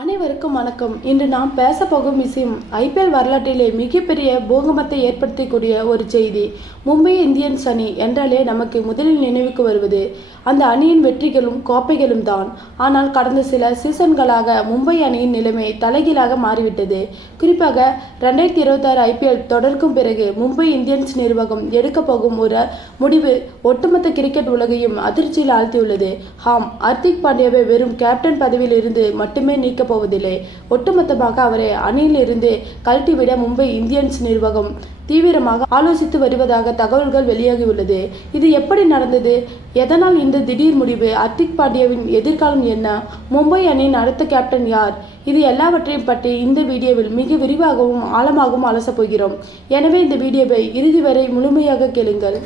அனைவருக்கும் வணக்கம். இன்று நாம் பேசப்போகும் விஷயம் ஐபிஎல் வரலாற்றிலே மிகப்பெரிய பூகம்பத்தை ஏற்படுத்தக்கூடிய ஒரு செய்தி. மும்பை இந்தியன்ஸ் அணி என்றாலே நமக்கு முதலில் நினைவுக்கு வருவது அந்த அணியின் வெற்றிகளும் கோப்பைகளும் தான். ஆனால் கடந்த சில சீசன்களாக மும்பை அணியின் நிலைமை தலைகீழாக மாறிவிட்டது. குறிப்பாக 2026 ஐபிஎல் தொடர்க்கும் பிறகு மும்பை இந்தியன்ஸ் நிர்வாகம் எடுக்கப் போகும் ஒரு முடிவு ஒட்டுமொத்த கிரிக்கெட் உலகையும் அதிர்ச்சியில் ஆழ்த்தியுள்ளது. ஹார்திக் பாண்டியாவை வெறும் கேப்டன் பதவியில் இருந்து மட்டுமே நீக்க போவதில்லை. ஒட்டுமொத்தமாக அவரை அணியில் இருந்து கழட்டிவிட மும்பை இந்தியன்ஸ் நிர்வாகம் தீவிரமாக ஆலோசித்து வருவதாக தகவல்கள் வெளியாகியுள்ளது. இது எப்படி நடந்தது? எதனால் இந்த திடீர் முடிவு? ஹார்திக் பாண்டியாவின் எதிர்காலம் என்ன? மும்பை அணியின் அடுத்த கேப்டன் யார்? இது எல்லாவற்றையும் பற்றி இந்த வீடியோவில் மிக விரிவாகவும் ஆழமாகவும் அலசப் போகிறோம். எனவே இந்த வீடியோவை இறுதி வரை முழுமையாக கேளுங்கள்.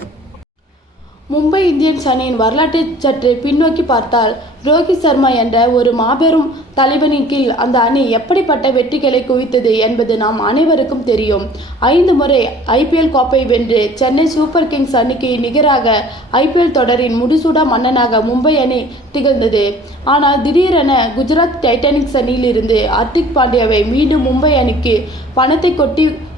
மும்பை இந்தியன்ஸ் அணியின் வரலாற்றை சற்று பின்னோக்கி பார்த்தால், ரோஹித் சர்மா என்ற ஒரு மாபெரும் தலைவனின் கீழ் அந்த அணி எப்படிப்பட்ட வெற்றிகளை குவித்தது என்பது நாம் அனைவருக்கும் தெரியும். 5 முறை ஐபிஎல் கோப்பை வென்று சென்னை சூப்பர் கிங்ஸ் அணிக்கு நிகராக ஐபிஎல் தொடரின் முடிசூடா மன்னனாக மும்பை அணி திகழ்ந்தது. ஆனால் திடீரென குஜராத் டைட்டனிக்ஸ் அணியிலிருந்து ஹார்திக் பாண்டியாவை மீண்டும் மும்பை அணிக்கு பணத்தை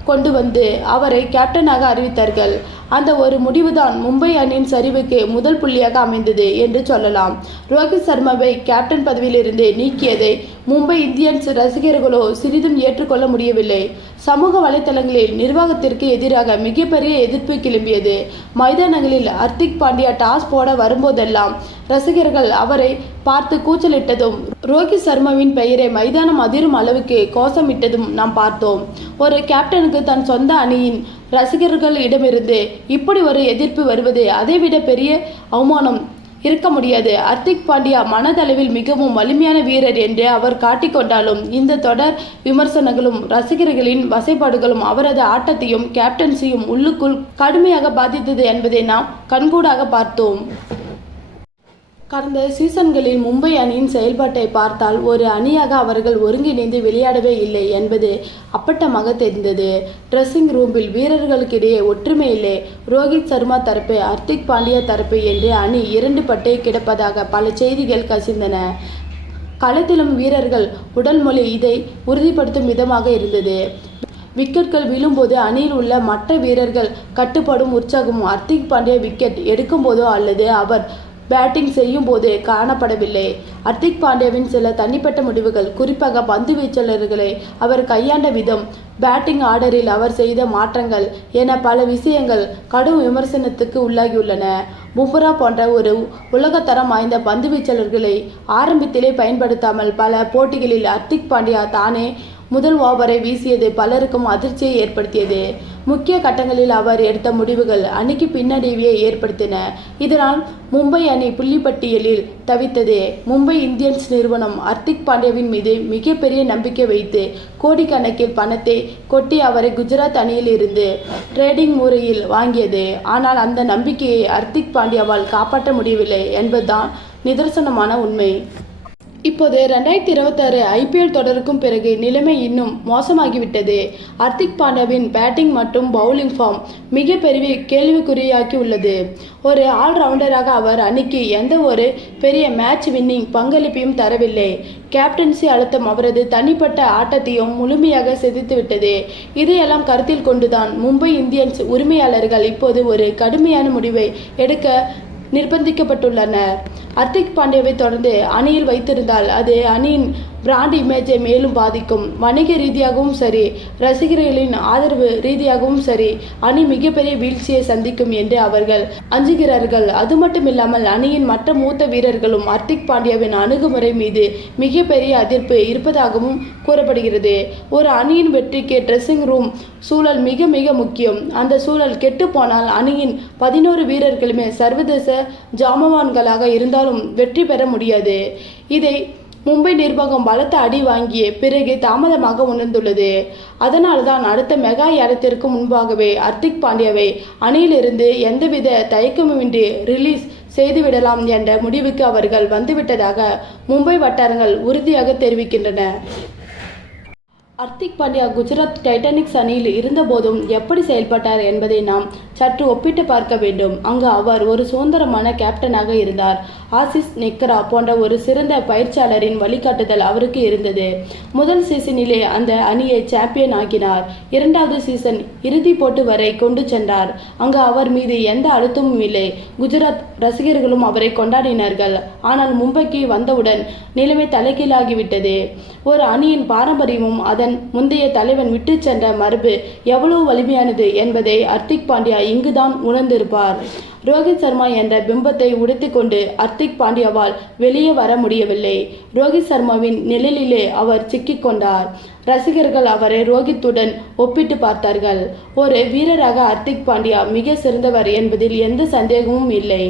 கொண்டு வந்து அவரை கேப்டனாக அறிவித்தார்கள். அந்த ஒரு முடிவுதான் மும்பை அணியின் சரிவுக்கு முதல் புள்ளியாக அமைந்தது என்று சொல்லலாம். ரோஹித் சர்மாவை கேப்டன் பதவியிலிருந்து நீக்கியதை மும்பை இந்தியன்ஸ் ரசிகர்களோ சிறிதும் ஏற்றுக்கொள்ள முடியவில்லை. சமூக வலைதளங்களில் நிர்வாகத்திற்கு எதிராக மிகப்பெரிய எதிர்ப்பு கிளம்பியது. மைதானங்களில் ஹார்திக் பாண்டியா டாஸ் போட வரும்போதெல்லாம் ரசிகர்கள் அவரை பார்த்து கூச்சலிட்டதும், ரோஹித் சர்மாவின் பெயரை மைதானம் அதிரும் அளவுக்கு கோஷமிட்டதும் நாம் பார்த்தோம். ஒரு கேப்டனுக்கு தன் சொந்த அணியின் ரசிகர்களிடமிருந்து இப்படி ஒரு எதிர்ப்பு வருவது அதைவிட பெரிய அவமானம் இருக்க முடியாது. ஹார்திக் பாண்டியா மனதளவில் மிகவும் வலிமையான வீரர் என்று அவர் காட்டிக்கொண்டாலும், இந்த தொடர் விமர்சனங்களும் ரசிகர்களின் வசைப்பாடுகளும் அவரது ஆட்டத்தையும் கேப்டன்சியும் உள்ளுக்குள் கடுமையாக பாதித்தது என்பதை நாம் கண்கூடாக பார்த்தோம். கடந்த சீசன்களில் மும்பை அணியின் செயல்பாட்டை பார்த்தால் ஒரு அணியாக அவர்கள் ஒருங்கிணைந்து விளையாடவே இல்லை என்பது அப்பட்டமாக தெரிந்தது. ட்ரெஸ்ஸிங் ரூமில் வீரர்களுக்கிடையே ஒற்றுமை இல்லை. ரோஹித் சர்மா தரப்பு, ஹார்திக் பாண்டியா தரப்பு என்று அணி இரண்டுபட்டே கிடப்பதாக பல செய்திகள் கசிந்தன. களத்திலும் வீரர்கள் உடல் மொழி இதை உறுதிப்படுத்தும் விதமாக இருந்தது. விக்கெட்கள் விழும்போது அணியில் உள்ள மற்ற வீரர்கள் கட்டுப்பாடும் உற்சாகமும் ஹார்திக் பாண்டியா விக்கெட் எடுக்கும்போதோ அல்லது அவர் பேட்டிங் செய்யும் போது காணப்படவில்லை. ஹார்திக் பாண்டியாவின் சில தனிப்பட்ட முடிவுகள், குறிப்பாக பந்து வீச்சாளர்களை அவர் கையாண்ட விதம், பேட்டிங் ஆர்டரில் அவர் செய்த மாற்றங்கள் என பல விஷயங்கள் கடும் விமர்சனத்துக்கு உள்ளாகியுள்ளன. பும்ரா போன்ற ஒரு உலகத்தரம் வாய்ந்த பந்து வீச்சாளர்களை ஆரம்பத்திலே பயன்படுத்தாமல் பல போட்டிகளில் ஹார்திக் பாண்டியா தானே முதல் ஓவரை வீசியது பலருக்கும் அதிர்ச்சியை ஏற்படுத்தியது. முக்கிய கட்டங்களில் அவர் எடுத்த முடிவுகள் அணிக்கு பின்னடைவை ஏற்படுத்தின. இதனால் மும்பை அணி புள்ளிப்பட்டியலில் தவித்தது. மும்பை இந்தியன்ஸ் நிறுவனம் ஹார்திக் பாண்டியாவின் மீது மிகப்பெரிய நம்பிக்கை வைத்து கோடிக்கணக்கில் பணத்தை கொட்டி அவரை குஜராத் அணியில் இருந்து ட்ரேடிங் முறையில் வாங்கியது. ஆனால் அந்த நம்பிக்கையை ஹார்திக் பாண்டியாவால் காப்பாற்ற முடியவில்லை என்பதுதான் நிதர்சனமான உண்மை. இப்போது 2026 ஐபிஎல் தொடருக்கும் பிறகு நிலைமை இன்னும் மோசமாகிவிட்டது. ஹார்திக் பாண்டியாவின் பேட்டிங் மற்றும் பவுலிங் ஃபார்ம் மிகப்பெரிய கேள்விக்குறியாக்கி உள்ளது. ஒரு ஆல்ரவுண்டராக அவர் அணிக்கு எந்த ஒரு பெரிய மேட்ச் வின்னிங் பங்களிப்பையும் தரவில்லை. கேப்டன்சி அழுத்தம் அவரது தனிப்பட்ட ஆட்டத்தையும் முழுமையாக சிதைத்துவிட்டது. இதையெல்லாம் கருத்தில் கொண்டுதான் மும்பை இந்தியன்ஸ் உரிமையாளர்கள் இப்போது ஒரு கடுமையான முடிவை எடுக்க நிர்பந்திக்கப்பட்டுள்ளனர். ஹார்திக் பாண்டியாவை தொடர்ந்து அணியில் வைத்திருந்தால் அது அணியின் பிராண்ட் இமேஜை மேலும் பாதிக்கும். வணிக ரீதியாகவும் சரி, ரசிகர்களின் ஆதரவு ரீதியாகவும் சரி, அணி மிகப்பெரிய வீழ்ச்சியை சந்திக்கும் என்று அவர்கள் அஞ்சுகிறார்கள். அது மட்டுமில்லாமல் அணியின் மற்ற மூத்த வீரர்களும் ஹார்திக் பாண்டியாவின் அணுகுமுறை மீது மிகப்பெரிய அதிர்ப்பு இருப்பதாகவும் கூறப்படுகிறது. ஒரு அணியின் வெற்றிக்கு ட்ரெஸ்ஸிங் ரூம் சூழல் மிக மிக முக்கியம். அந்த சூழல் கெட்டு போனால் அணியின் 11 வீரர்களுமே சர்வதேச ஜாம்பவான்களாக இருந்தாலும் வெற்றி பெற முடியாது. இதை மும்பை நிர்வாகம் பலத்த அடி வாங்கிய பிறகு தாமதமாக உணர்ந்துள்ளது. அதனால்தான் அடுத்த மெகா ஏலத்திற்கு முன்பாகவே ஹார்திக் பாண்டியாவை அணியிலிருந்து எந்தவித தயக்கமுமின்றி ரிலீஸ் செய்துவிடலாம் என்ற முடிவுக்கு அவர்கள் வந்துவிட்டதாக மும்பை வட்டாரங்கள் உறுதியாக தெரிவிக்கின்றன. ஹார்திக் பாண்டியா குஜராத் டைட்டனிக்ஸ் அணியில் இருந்தபோதும் எப்படி செயல்பட்டார் என்பதை நாம் சற்று ஒப்பிட்டு பார்க்க வேண்டும். அங்கு அவர் ஒரு சுதந்திரமான கேப்டனாக இருந்தார். ஆசிஸ் நெக்ரா போன்ற ஒரு சிறந்த பயிற்சியாளரின் வழிகாட்டுதல் அவருக்கு இருந்தது. முதல் சீசனிலே அந்த அணியை சாம்பியன் ஆக்கினார். இரண்டாவது சீசன் இறுதி போட்டு வரை கொண்டு சென்றார். அங்கு அவர் மீது எந்த அழுத்தமும் இல்லை. குஜராத் ரசிகர்களும் அவரை கொண்டாடினார்கள். ஆனால் மும்பைக்கு வந்தவுடன் நிலைமை தலைகீழாகிவிட்டது. ஒரு அணியின் பாரம்பரியமும் அதன் முந்தைய தலைவன் விட்டு சென்ற மரபு எவ்வளவு வலிமையானது என்பதை ஹர்திக் பாண்டியா இங்குதான் உணர்ந்திருப்பார். ரோஹித் சர்மா என்ற பிம்பத்தை உடைத்துக்கொண்டு ஹர்திக் பாண்டியாவால் வெளியே வர முடியவில்லை. ரோஹித் சர்மாவின் நிழலிலே அவர் சிக்கிக்கொண்டார். ரசிகர்கள் அவரை ரோஹித்துடன் ஒப்பிட்டு பார்த்தார்கள். ஒரு வீரராக ஹர்திக் பாண்டியா மிக சிறந்தவர் என்பதில் எந்த சந்தேகமும் இல்லை.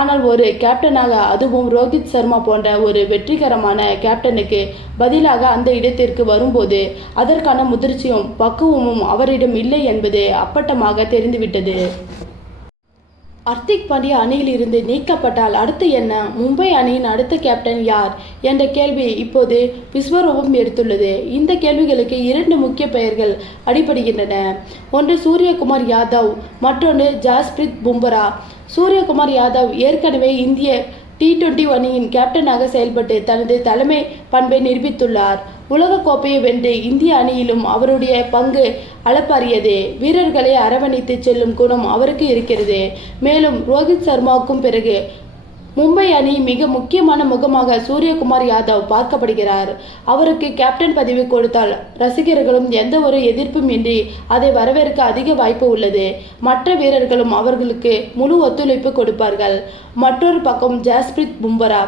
ஆனால் ஒரு கேப்டனாக, அதுவும் ரோஹித் சர்மா போன்ற ஒரு வெற்றிகரமான கேப்டனுக்கு பதிலாக அந்த இடத்திற்கு வரும்போது அதற்கான முதிர்ச்சியும் பக்குவமும் அவரிடம் இல்லை என்பது அப்பட்டமாக தெரிந்துவிட்டது. ஹர்திக் பாண்டியா அணியில் இருந்து நீக்கப்பட்டால் அடுத்து என்ன? மும்பை அணியின் அடுத்த கேப்டன் யார் என்ற கேள்வி இப்போது விஸ்வரூபம் எடுத்துள்ளது. இந்த கேள்விகளுக்கு இரண்டு முக்கிய பெயர்கள் அடிபடுகின்றன. ஒன்று சூரியகுமார் யாதவ், மற்றொன்று ஜஸ்பிரீத் பும்ரா. சூரியகுமார் யாதவ் ஏற்கனவே இந்திய T20 அணியின் கேப்டனாக செயல்பட்டு தனது தலைமை பண்பை நிரூபித்துள்ளார். உலகக்கோப்பையை வென்று இந்திய அணியிலும் அவருடைய பங்கு அளப்பரியது. வீரர்களை அரவணைத்து செல்லும் குணம் அவருக்கு இருக்கிறது. மேலும் ரோஹித் சர்மாவுக்கும் பிறகு மும்பை அணி மிக முக்கியமான முகமாக சூரியகுமார் யாதவ் பார்க்கப்படுகிறார். அவருக்கு கேப்டன் பதவி கொடுத்தால் ரசிகர்களும் எந்த ஒரு எதிர்ப்பும் இன்றி அதை வரவேற்க அதிக வாய்ப்பு உள்ளது. மற்ற வீரர்களும் அவர்களுக்கு முழு ஒத்துழைப்பு கொடுப்பார்கள். மற்றொரு பக்கம் ஜஸ்பிரீத் பும்ரா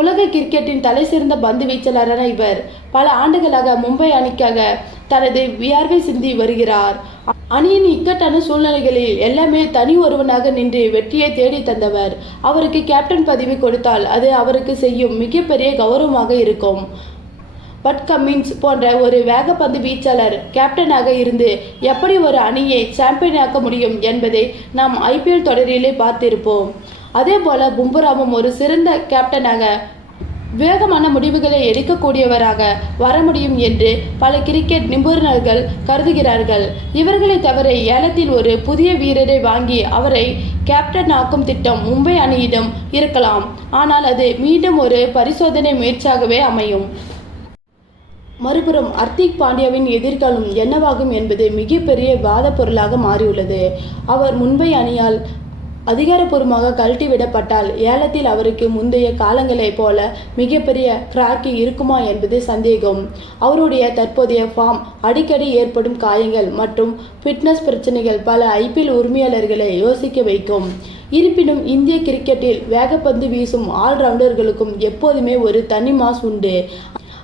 உலக கிரிக்கெட்டின் தலை சிறந்த பந்து வீச்சாளரான இவர் பல ஆண்டுகளாக மும்பை அணிக்காக தனது வியர்வை சிந்தி வருகிறார். அணியின் இக்கட்டான சூழ்நிலைகளில் எல்லாமே தனி ஒருவனாக நின்று வெற்றியை தேடி தந்தவர். அவருக்கு கேப்டன் பதவி கொடுத்தால் அது அவருக்கு செய்யும் மிகப்பெரிய கௌரவமாக இருக்கும். பட் கமின்ஸ் போன்ற ஒரு வேகப்பந்து வீச்சாளர் கேப்டனாக இருந்து எப்படி ஒரு அணியை சாம்பியனாக்க முடியும் என்பதை நாம் IPL தொடரிலே பார்த்திருப்போம். அதே போல பும்ராவும் ஒரு சிறந்த கேப்டனாக வேகமான முடிவுகளை எடுக்கக்கூடியவராக வர முடியும் என்று பல கிரிக்கெட் நிபுணர்கள் கருதுகிறார்கள். இவர்களை தவிர ஏலத்தில் ஒரு புதிய வீரரை வாங்கி அவரை கேப்டன் ஆக்கும் திட்டம் மும்பை அணியிடம் இருக்கலாம். ஆனால் அது மீண்டும் ஒரு பரிசோதனை முயற்சியாகவே அமையும். மறுபுறம் ஹர்திக் பாண்டியாவின் எதிர்காலம் என்னவாகும் என்பது மிகப்பெரிய வாத பொருளாக மாறியுள்ளது. அவர் மும்பை அணியால் அதிகாரப்பூர்வமாக கழட்டிவிடப்பட்டால் ஏலத்தில் அவருக்கு முந்தைய காலங்களைப் போல மிகப்பெரிய கிராக்கி இருக்குமா என்பது சந்தேகம். அவருடைய தற்போதைய ஃபார்ம், அடிக்கடி ஏற்படும் காயங்கள் மற்றும் ஃபிட்னஸ் பிரச்சனைகள் பல IPL உரிமையாளர்களை யோசிக்க வைக்கும். இருப்பினும் இந்திய கிரிக்கெட்டில் வேகப்பந்து வீசும் ஆல்ரவுண்டர்களுக்கும் எப்போதுமே ஒரு தனி மாஸ் உண்டு.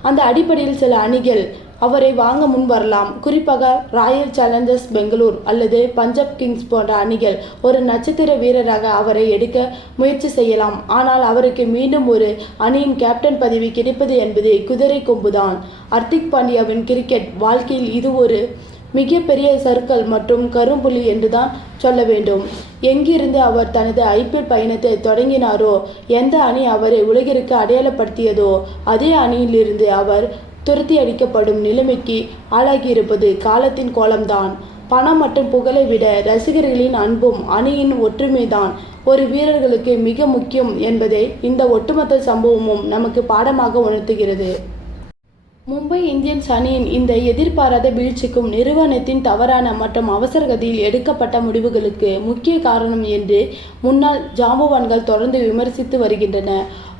அந்த அடிப்படையில் சில அணிகள் அவரை வாங்க முன் வரலாம். குறிப்பாக ராயல் சேலஞ்சர்ஸ் பெங்களூர் அல்லது பஞ்சாப் கிங்ஸ் போன்ற அணிகள் ஒரு நட்சத்திர வீரராக அவரை எடுக்க முயற்சி செய்யலாம். ஆனால் அவருக்கு மீண்டும் ஒரு அணியின் கேப்டன் பதவி கிடைப்பது என்பது குதிரை கொம்புதான். ஹர்திக் பாண்டியாவின் கிரிக்கெட் வாழ்க்கையில் இது ஒரு மிகப்பெரிய சர்க்கல் மற்றும் கரும்புள்ளி என்றுதான் சொல்ல வேண்டும். எங்கிருந்து அவர் தனது IPL பயணத்தை தொடங்கினாரோ, எந்த அணி அவரை உலகிற்கு அடையாளப்படுத்தியதோ அதே அணியிலிருந்து அவர் துரத்தி அடிக்கப்படும் நிலைமைக்கு ஆளாகியிருப்பது காலத்தின் கோலம்தான். பணம் மற்றும் புகழை விட ரசிகர்களின் அன்பும் அணியின் ஒற்றுமைதான் ஒரு வீரர்களுக்கு மிக முக்கியம் என்பதை இந்த ஒட்டுமொத்த சம்பவமும் நமக்கு பாடமாக உணர்த்துகிறது. மும்பை இந்தியன்ஸ் அணியின் இந்த எதிர்பாராத வீழ்ச்சிக்கும் நிறுவனத்தின் தவறான மற்றும் அவசரகதியில் எடுக்கப்பட்ட முடிவுகளுக்கு முக்கிய காரணம் என்று முன்னாள் ஜாம்பவான்கள் தொடர்ந்து விமர்சித்து வருகின்றன.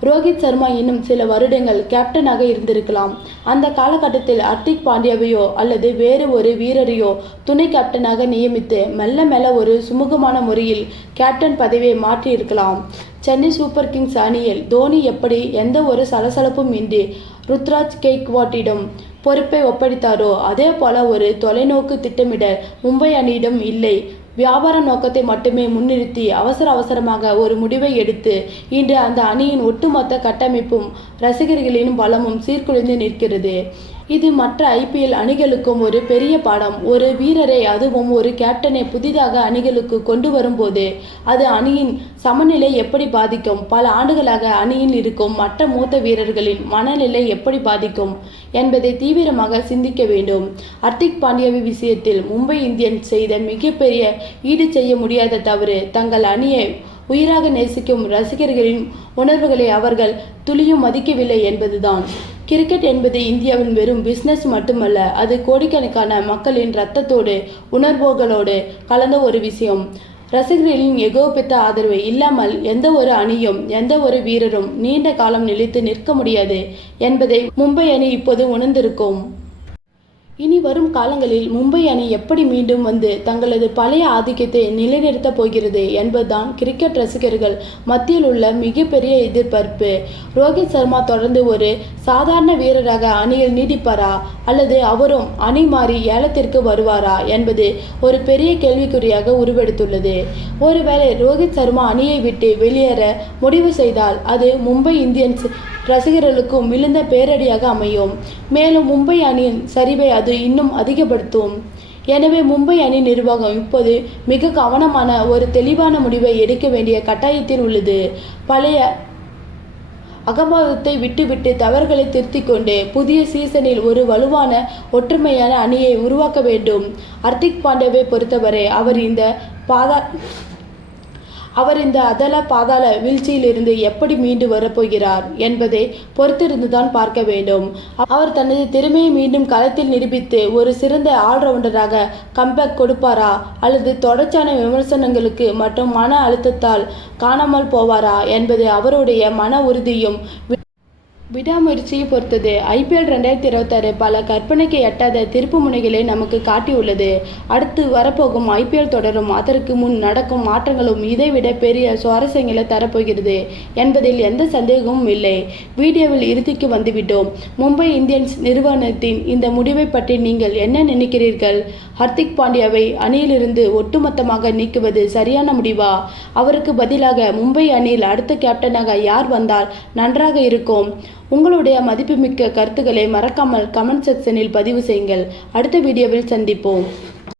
ரோஹித் சர்மா இன்னும் சில வருடங்கள் கேப்டனாக இருந்திருக்கலாம். அந்த காலகட்டத்தில் ஹர்திக் பாண்டியாவையோ அல்லது வேறு ஒரு வீரரையோ துணை கேப்டனாக நியமித்து மெல்ல மெல்ல ஒரு சுமூகமான முறையில் கேப்டன் பதவியை மாற்றியிருக்கலாம். சென்னை சூப்பர் கிங்ஸ் அணியில் தோனி எப்படி எந்த ஒரு சலசலப்பும் இன்றி ருத்ராஜ் கெய்க்வாட்டிடம் பொறுப்பை ஒப்படைத்தாரோ அதே போல ஒரு தொலைநோக்கு திட்டமிடல் மும்பை அணியிடம் இல்லை. வியாபார நோக்கத்தை மட்டுமே முன்னிறுத்தி அவசரமாக ஒரு முடிவை எடுத்து இன்று அந்த அணியின் ஒட்டுமொத்த கட்டமைப்பும் ரசிகர்களின் பலமும் சீர்குலைந்து நிற்கிறது. இது மற்ற IPL அணிகளுக்கும் ஒரு பெரிய பாடம். ஒரு வீரரை, அதுவும் ஒரு கேப்டனை புதிதாக அணிகளுக்கு கொண்டு வரும்போது அது அணியின் சமநிலை எப்படி பாதிக்கும், பல ஆண்டுகளாக அணியில் இருக்கும் மற்ற மூத்த வீரர்களின் மனநிலை எப்படி பாதிக்கும் என்பதை தீவிரமாக சிந்திக்க வேண்டும். ஹர்திக் பாண்டியாவின் விஷயத்தில் மும்பை இந்தியன்ஸ் செய்த மிகப்பெரிய ஈடு செய்ய முடியாத தவறு தங்கள் அணியை உயிராக நேசிக்கும் ரசிகர்களின் உணர்வுகளை அவர்கள் துளியும் மதிக்கவில்லை என்பதுதான். கிரிக்கெட் என்பது இந்தியாவின் வெறும் பிசினஸ் மட்டுமல்ல, அது கோடிக்கணக்கான மக்களின் இரத்தத்தோடு உணர்வுகளோடு கலந்த ஒரு விஷயம். ரசிகர்களின் ஏகோபித்த ஆதரவு இல்லாமல் எந்த ஒரு அணியும் எந்த ஒரு வீரரும் நீண்ட காலம் நிலைத்து நிற்க முடியாது என்பதை மும்பை அணி இப்போது உணர்ந்திருக்கும். இனி வரும் காலங்களில் மும்பை அணி எப்படி மீண்டும் வந்து தங்களது பழைய ஆதிக்கத்தை நிலைநிறுத்தப் போகிறது என்பதுதான் கிரிக்கெட் ரசிகர்கள் மத்தியில் உள்ள மிகப்பெரிய எதிர்பார்ப்பு. ரோஹித் சர்மா தொடர்ந்து ஒரு சாதாரண வீரராக அணியில் நீடிப்பாரா அல்லது அவரும் அணி மாறி ஏலத்திற்கு வருவாரா என்பது ஒரு பெரிய கேள்விக்குறியாக உருவெடுத்துள்ளது. ஒருவேளை ரோஹித் சர்மா அணியை விட்டு வெளியேற முடிவு செய்தால் அது மும்பை இந்தியன்ஸ் ரசிகர்களுக்கும் விழுந்த பேரடியாக அமையும். மேலும் மும்பை அணியின் சரிவை அது இன்னும் அதிகப்படுத்தும். எனவே மும்பை அணி நிர்வாகம் இப்போது மிக கவனமான ஒரு தெளிவான முடிவை எடுக்க வேண்டிய கட்டாயத்தில் உள்ளது. பழைய அகம்பாவத்தை விட்டுவிட்டு தவறுகளை திருத்திக் கொண்டு புதிய சீசனில் ஒரு வலுவான ஒற்றுமையான அணியை உருவாக்க வேண்டும். ஹர்திக் பாண்டியாவை பொறுத்தவரை அவர் இந்த அதல பாதாள வீழ்ச்சியிலிருந்து எப்படி மீண்டு வரப்போகிறார் என்பதை பொறுத்திருந்துதான் பார்க்க வேண்டும். அவர் தனது திறமையை மீண்டும் களத்தில் நிரூபித்து ஒரு சிறந்த ஆல்ரவுண்டராக கம்பேக் கொடுப்பாரா அல்லது தொடர்ச்சியான விமர்சனங்களுக்கு மற்றும் மன அழுத்தத்தால் காணாமல் போவாரா என்பது அவருடைய மன உறுதியும் விடாமுயற்சியை பொறுத்தது. IPL 2026 பல கற்பனைக்கு எட்டாத திருப்பு முனைகளை நமக்கு காட்டியுள்ளது. அடுத்து வரப்போகும் IPL தொடரும் அதற்கு முன் நடக்கும் மாற்றங்களும் இதைவிட பெரிய சுவாரஸ்யங்களை தரப்போகிறது என்பதில் எந்த சந்தேகமும் இல்லை. வீடியோவில் இறுதிக்கு வந்துவிட்டோம். மும்பை இந்தியன்ஸ் நிறுவனத்தின் இந்த முடிவை பற்றி நீங்கள் என்ன நினைக்கிறீர்கள்? ஹர்திக் பாண்டியாவை அணியிலிருந்து ஒட்டுமொத்தமாக நீக்குவது சரியான முடிவா? அவருக்கு பதிலாக மும்பை அணியில் அடுத்த கேப்டனாக யார் வந்தால் நன்றாக இருக்கும்? உங்களுடைய மதிப்புமிக்க கருத்துக்களை மறக்காமல் கமெண்ட் செக்ஷனில் பதிவு செய்யுங்கள். அடுத்த வீடியோவில் சந்திப்போம்.